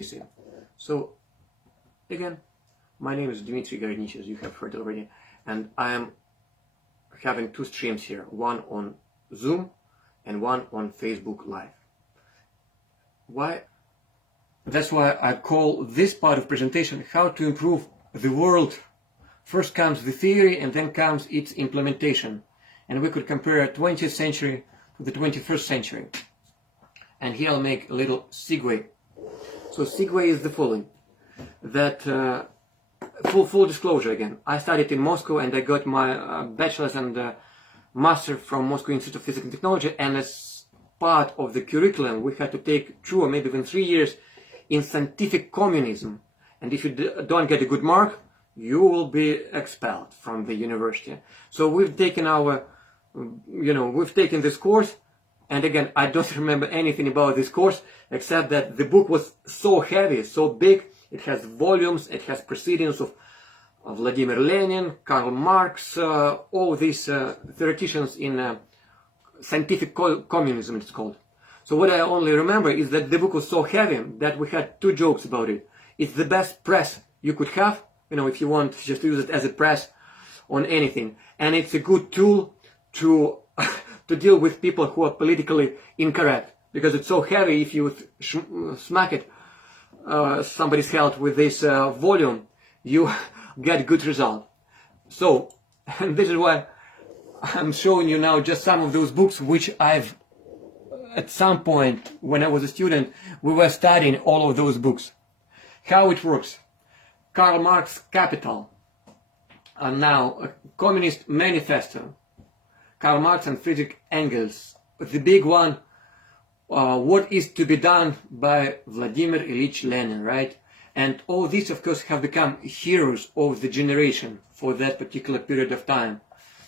So again, my name is Dmitry Gorodnich, as you have heard already, and I am having two streams here, one on Zoom and one on Facebook Live. Why? That's why I call this part of presentation how to improve the world. First comes the theory and then comes its implementation. And we could compare 20th century to the 21st century. And here I'll make a little segue. So segue is the following, that full disclosure again. I studied in Moscow and I got my bachelor's and master from Moscow Institute of Physics and Technology, and as part of the curriculum we had to take 2 or maybe even 3 years in scientific communism. And if you don't get a good mark, you will be expelled from the university. So we've taken we've taken this course, and again, I don't remember anything about this course except that the book was so heavy, so big. It has volumes, it has proceedings of Vladimir Lenin, Karl Marx, all these theoreticians in scientific communism, it's called. So what I only remember is that the book was so heavy that we had 2 jokes about it. It's the best press you could have, if you want just to use it as a press on anything. And it's a good tool to to deal with people who are politically incorrect, because it's so heavy. If you smack it, somebody's head with this volume, you get good result. So, and this is why I'm showing you now just some of those books which I've, at some point when I was a student, we were studying all of those books. How it works. Karl Marx, Capital. And now, Communist Manifesto. Karl Marx and Friedrich Engels. The big one, what is to be done by Vladimir Ilyich Lenin, right? And all these, of course, have become heroes of the generation for that particular period of time.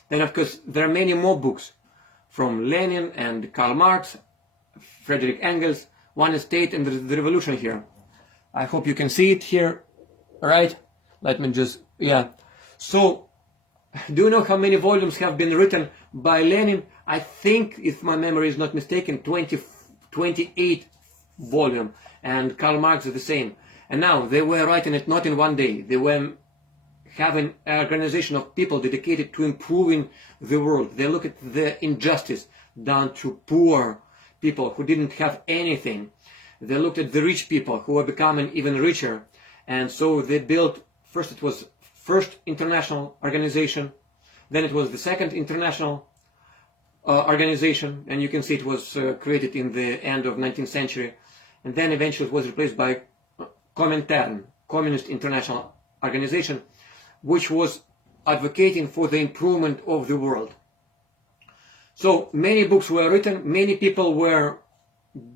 Then, of course, there are many more books from Lenin and Karl Marx, Friedrich Engels, One State and the Revolution here. I hope you can see it here, right? Let me just, So, do you know how many volumes have been written by Lenin? I think, if my memory is not mistaken, 28 volume, and Karl Marx is the same. And now, they were writing it not in one day. They were having an organization of people dedicated to improving the world. They look at the injustice done to poor people who didn't have anything. They looked at the rich people who were becoming even richer. And so they built, first it was First International Organization, then it was the Second International Organization, and you can see it was created in the end of 19th century, and then eventually it was replaced by Comintern, Communist International Organization, which was advocating for the improvement of the world. So many books were written, many people were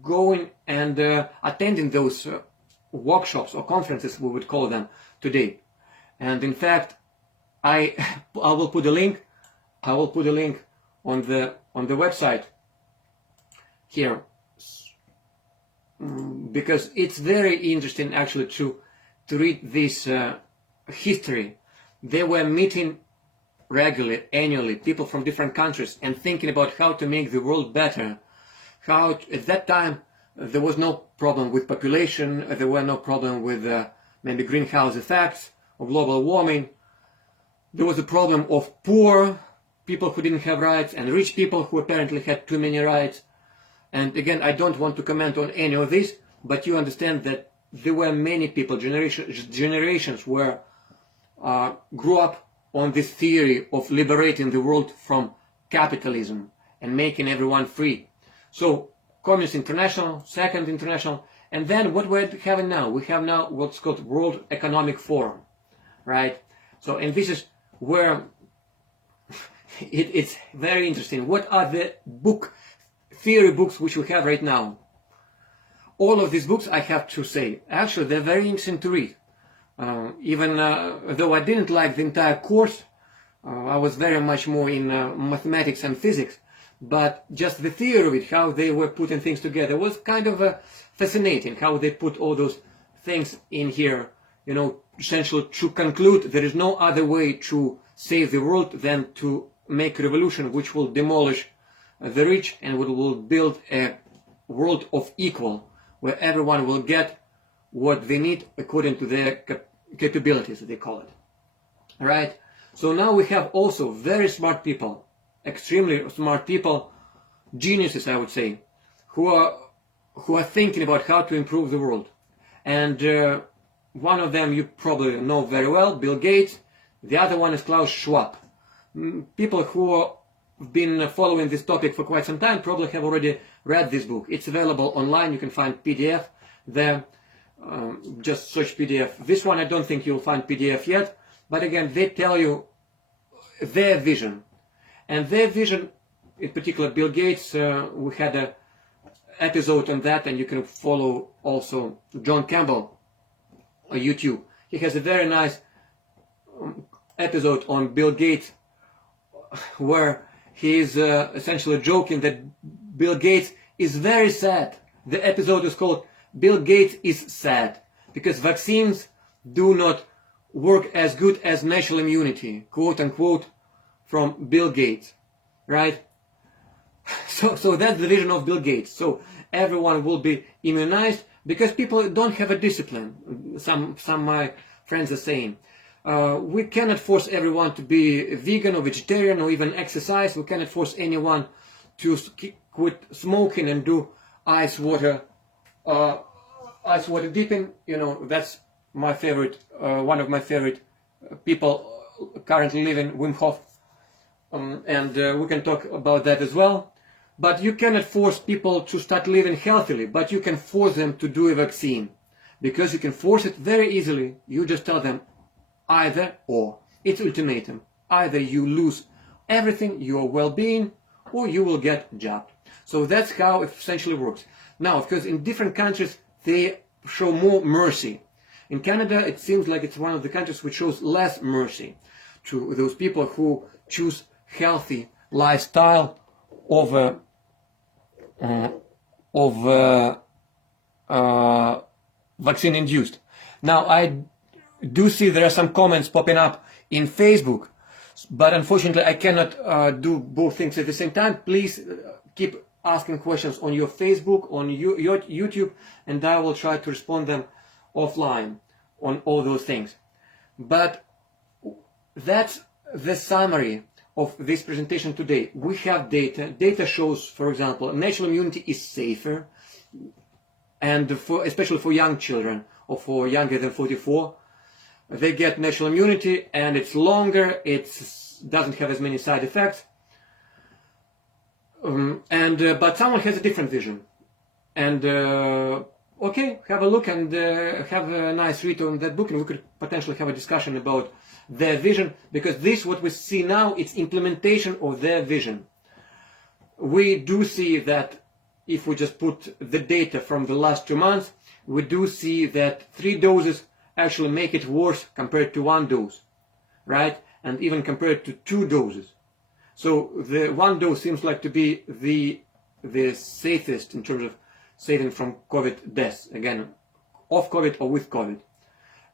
going and attending those workshops or conferences, we would call them today. And in fact, I will put a link. I will put a link on the website here, because it's very interesting actually to read this history. They were meeting regularly, annually, people from different countries, and thinking about how to make the world better. How at that time there was no problem with population. There were no problem with maybe greenhouse effects or global warming. There was a problem of poor people who didn't have rights and rich people who apparently had too many rights. And again, I don't want to comment on any of this, but you understand that there were many people, generations where grew up on this theory of liberating the world from capitalism and making everyone free. So, Communist International, Second International, and then what we're having now? We have now what's called World Economic Forum, right? So, and this is where it's very interesting. What are the theory books which we have right now? All of these books, I have to say, actually they're very interesting to read. Even though I didn't like the entire course, I was very much more in mathematics and physics, but just the theory of it, how they were putting things together, was kind of fascinating, how they put all those things in here, essentially to conclude there is no other way to save the world than to make a revolution which will demolish the rich and will build a world of equal, where everyone will get what they need according to their capabilities, they call it. Right? So now we have also very smart people, extremely smart people, geniuses, I would say, who are thinking about how to improve the world. And one of them you probably know very well, Bill Gates. The other one is Klaus Schwab. People who have been following this topic for quite some time probably have already read this book. It's available online. You can find PDF there. Just search PDF. This one I don't think you'll find PDF yet. But again, they tell you their vision. And their vision, in particular Bill Gates, we had an episode on that, and you can follow also John Campbell on YouTube. He has a very nice episode on Bill Gates where he is essentially joking that Bill Gates is very sad. The episode is called Bill Gates is Sad, because vaccines do not work as good as natural immunity, quote unquote, from Bill Gates, right? So that's the vision of Bill Gates. So everyone will be immunized because people don't have a discipline. Some my friends are saying. We cannot force everyone to be vegan or vegetarian or even exercise. We cannot force anyone to quit smoking and do ice water dipping. You know, that's my favorite, one of my favorite people currently living, Wim Hof. And we can talk about that as well. But you cannot force people to start living healthily, but you can force them to do a vaccine. Because you can force it very easily. You just tell them either or. It's ultimatum. Either you lose everything, your well-being, or you will get jabbed. So that's how it essentially works. Now, of course, in different countries, they show more mercy. In Canada, it seems like it's one of the countries which shows less mercy to those people who choose healthy lifestyle over vaccine-induced. Now, I do see there are some comments popping up in Facebook, but unfortunately I cannot do both things at the same time. Please keep asking questions on your Facebook, on your YouTube, and I will try to respond them offline on all those things. But that's the summary of this presentation today. We have data. Data shows, for example, natural immunity is safer, and especially for young children or for younger than 44. They get natural immunity and it's longer, it doesn't have as many side effects. But someone has a different vision. And okay, have a look and have a nice read on that book, and we could potentially have a discussion about their vision, because this, what we see now, it's implementation of their vision. We do see that if we just put the data from the last 2 months, we do see that 3 doses actually make it worse compared to 1 dose, right? And even compared to 2 doses. So the 1 dose seems like to be the safest in terms of saving from COVID deaths. Again, off COVID or with COVID.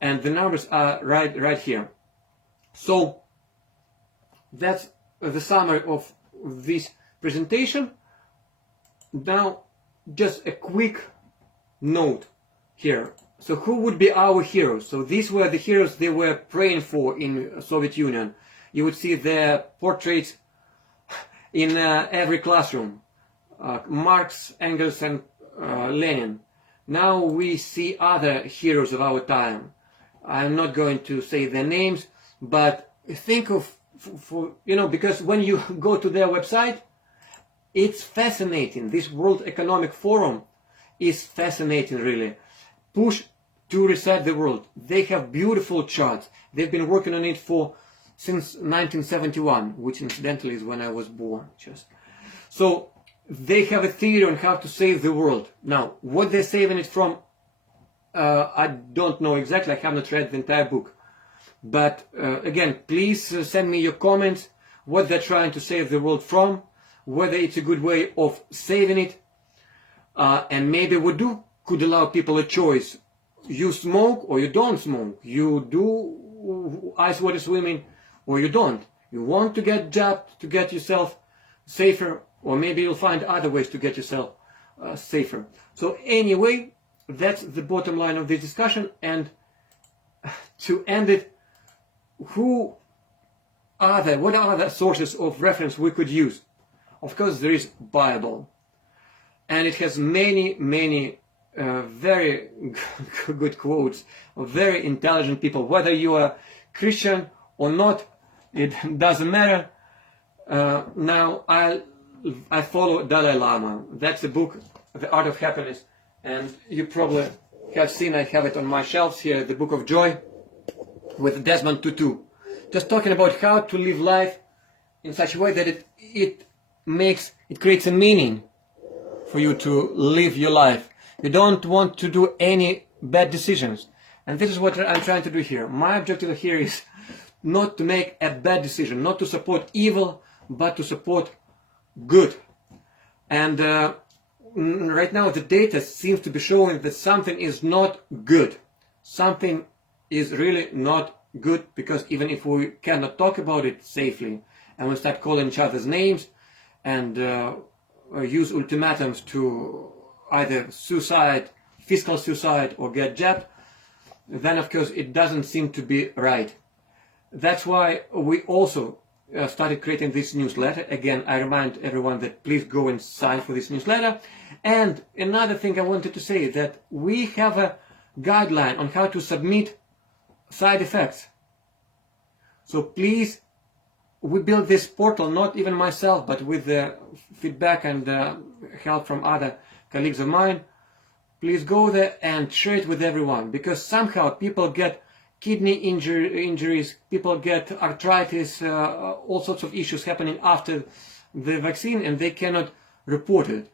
And the numbers are right here. So that's the summary of this presentation. Now, just a quick note here. So who would be our heroes? So these were the heroes they were praying for in Soviet Union. You would see their portraits in every classroom. Marx, Engels, and Lenin. Now we see other heroes of our time. I'm not going to say their names, but think of, because when you go to their website, it's fascinating. This World Economic Forum is fascinating, really. Push to reset the world. They have beautiful charts. They've been working on it since 1971, which incidentally is when I was born. So they have a theory on how to save the world. Now, what they're saving it from, I don't know exactly. I have not read the entire book. But again, please send me your comments, what they're trying to save the world from, whether it's a good way of saving it, and maybe we could allow people a choice. You smoke or you don't smoke. You do ice water swimming or you don't. You want to get jabbed to get yourself safer, or maybe you'll find other ways to get yourself safer. So anyway, that's the bottom line of this discussion. And to end it, what are the sources of reference we could use? Of course, there is Bible, and it has many very good quotes of very intelligent people. Whether you are Christian or not, it doesn't matter. Now I follow Dalai Lama. That's the book, The Art of Happiness, and you probably have seen, I have it on my shelves here, the Book of Joy with Desmond Tutu, just talking about how to live life in such a way that it creates a meaning for you to live your life. You don't want to do any bad decisions, and this is what I'm trying to do here. My objective here is not to make a bad decision, not to support evil, but to support good. And right now the data seems to be showing that something is not good. Something is really not good, because even if we cannot talk about it safely and we start calling each other's names and use ultimatums to either suicide, fiscal suicide, or get jabbed, then of course it doesn't seem to be right. That's why we also started creating this newsletter. Again, I remind everyone that please go and sign for this newsletter. And another thing I wanted to say, that we have a guideline on how to submit side effects. So please, we built this portal, not even myself, but with the feedback and help from other colleagues of mine. Please go there and share it with everyone, because somehow people get kidney injuries, people get arthritis, all sorts of issues happening after the vaccine, and they cannot report it.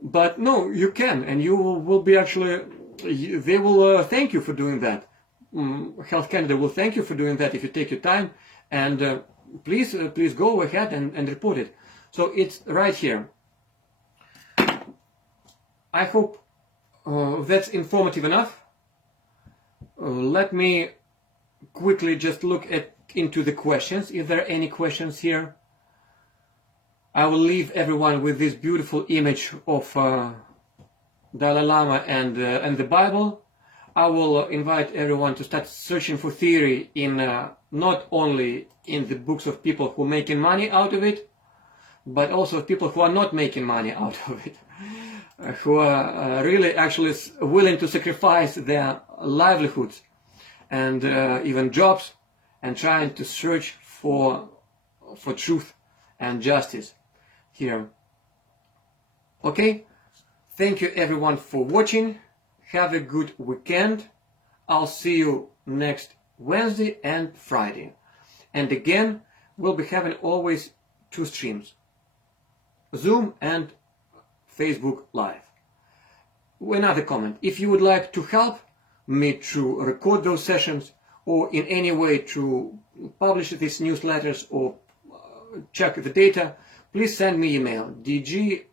But no, you can, and you will be actually, they will thank you for doing that. Health Canada will thank you for doing that if you take your time, and please go ahead and report it. So it's right here. I hope that's informative enough. Let me quickly just look into the questions, if there are any questions here. I will leave everyone with this beautiful image of Dalai Lama and the Bible. I will invite everyone to start searching for theory in not only in the books of people who are making money out of it, but also people who are not making money out of it, who are really actually willing to sacrifice their livelihoods and even jobs, and trying to search for truth and justice here. Okay, thank you everyone for watching. Have a good weekend. I'll see you next Wednesday and Friday. And again, we'll be having always 2 streams, Zoom and Facebook Live. Another comment: if you would like to help me to record those sessions, or in any way to publish these newsletters or check the data, please send me email dg@ivim.ca,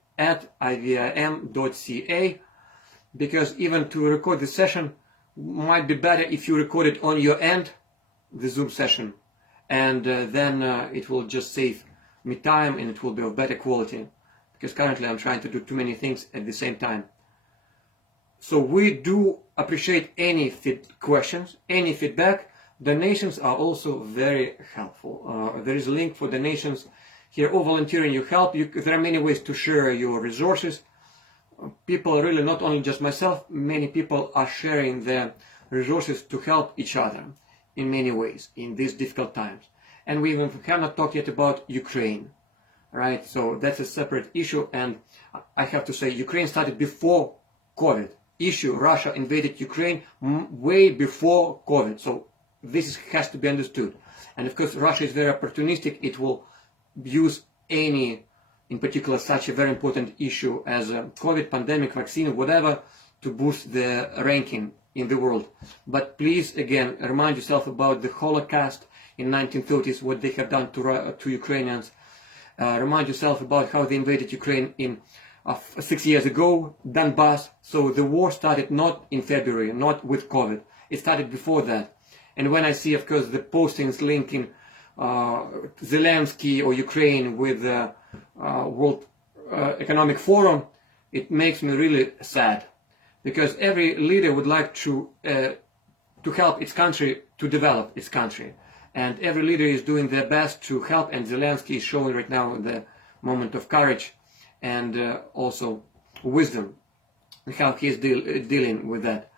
because even to record the session might be better if you record it on your end, the Zoom session, and then it will just save me time and it will be of better quality, because currently I'm trying to do too many things at the same time. So we do appreciate any questions, any feedback. Donations are also very helpful. There is a link for donations here, or volunteering your help. There are many ways to share your resources. People really, not only just myself, many people are sharing their resources to help each other in many ways in these difficult times. And we even have not talked yet about Ukraine, right? So that's a separate issue, and I have to say Ukraine started before COVID. Russia invaded Ukraine way before COVID, so this has to be understood. And of course Russia is very opportunistic. It will use any, in particular such a very important issue as a COVID pandemic, vaccine, whatever, to boost the ranking in the world. But please, again, remind yourself about the Holocaust in 1930s, what they have done to Ukrainians. Remind yourself about how they invaded Ukraine in 6 years ago, Donbass. So the war started not in February, not with COVID. It started before that. And when I see, of course, the postings linking Zelensky or Ukraine with the World Economic Forum, it makes me really sad, because every leader would like to help its country to develop its country, and every leader is doing their best to help, and Zelensky is showing right now the moment of courage and also wisdom and how he is dealing with that.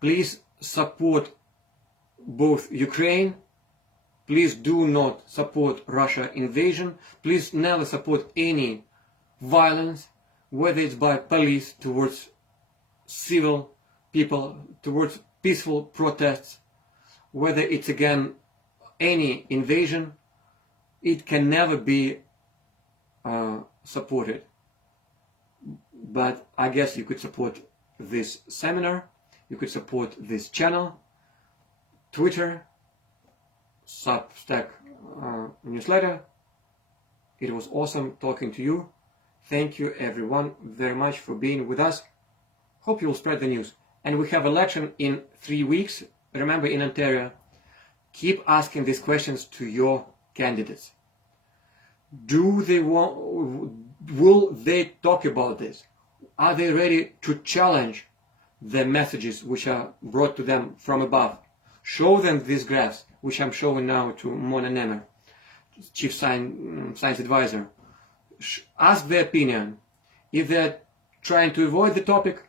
Please support both Ukraine. Please do not support Russia invasion. Please never support any violence, whether it's by police towards civil people, towards peaceful protests, whether it's again any invasion. It can never be supported. But I guess you could support this seminar, you could support this channel, Twitter, Substack newsletter. It was awesome talking to you. Thank you everyone very much for being with us. Hope you will spread the news. And we have election in 3 weeks. Remember, in Ontario, keep asking these questions to your candidates. Will they talk about this? Are they ready to challenge the messages which are brought to them from above? Show them these graphs, which I'm showing now to Mona Nemer, Chief Science Advisor. Ask their opinion. If they're trying to avoid the topic,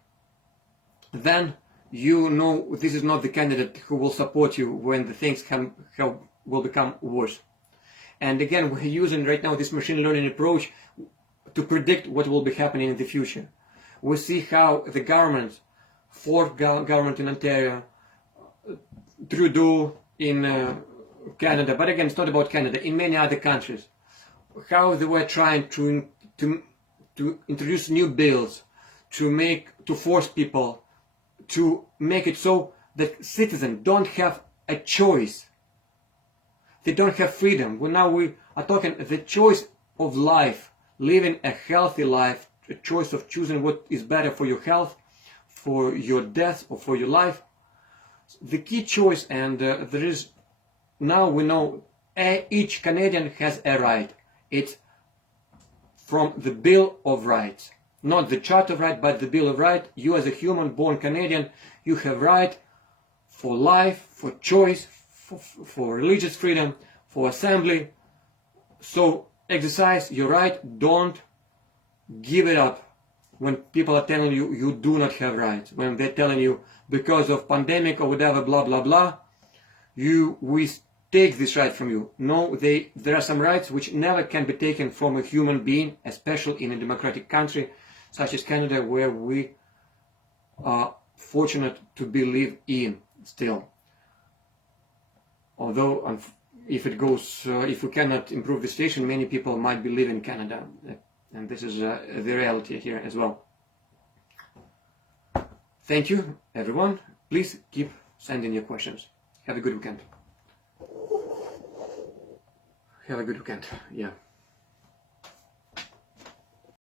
then you know this is not the candidate who will support you when the things will become worse. And again, we're using right now this machine learning approach to predict what will be happening in the future. We see how the government, fourth government in Ontario, Trudeau in Canada, but again, it's not about Canada, in many other countries, how they were trying to introduce new bills to force people to make it so that citizens don't have a choice. They don't have freedom. Well, now we are talking the choice of life, living a healthy life, a choice of choosing what is better for your health, for your death, or for your life. The key choice, and there is, now we know each Canadian has a right. It's from the Bill of Rights. Not the Charter of Rights, but the Bill of Rights. You as a human born Canadian, you have right for life, for choice, for religious freedom, for assembly. So exercise your right. Don't give it up when people are telling you you do not have rights. When they're telling you because of pandemic or whatever, blah, blah, blah, we take this right from you. No, there are some rights which never can be taken from a human being, especially in a democratic country such as Canada, where we are fortunate to live in still. Although, if we cannot improve the situation, many people might be living in Canada, and this is the reality here as well. Thank you, everyone. Please keep sending your questions. Have a good weekend. Have a good weekend. Yeah.